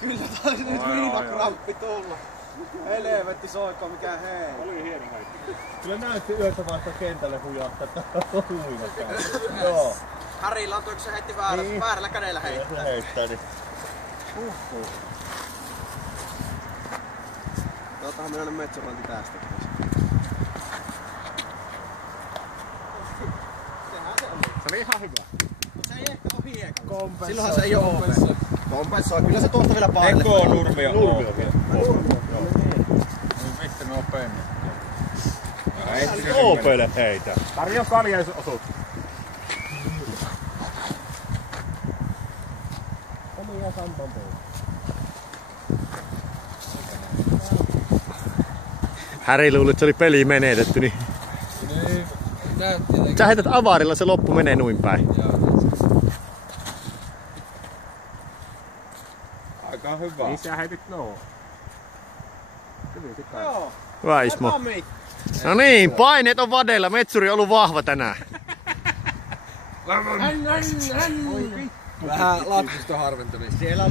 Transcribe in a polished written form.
Kyllä taisi nyt viinakramppi tulla. Helvetti soikko mikä hei. Oli hieno heitti. Kyllä näytti yötä vasta kentälle hujahtaa huinakään. Joo. Harilla on tuoksi se heitti väärällä kädellä heittää. Se heittää niin. Otahan minä metsäranti tästä. Se oli ihan hyvä. Se ei ehkä ole hiekalla. Silloinhan se ei oo ope. Kompensoi. Kyllä se tuosta vielä päälle. Nurmio. Mistä me opeimme? Opele heitä. Tarjoa kaljaisosuus. Omia sampan pois. Häri luuli, että se oli peli menetetty, niin... Sä heität avarilla, se loppu menee noin päin. Aika hyvä. Niin sä heitit noo. Joo. Hyvä Ismo. No niin, paineet on vadeilla. Metsuri on ollut vahva tänään. Vähän lapsista harventui. Siellä oli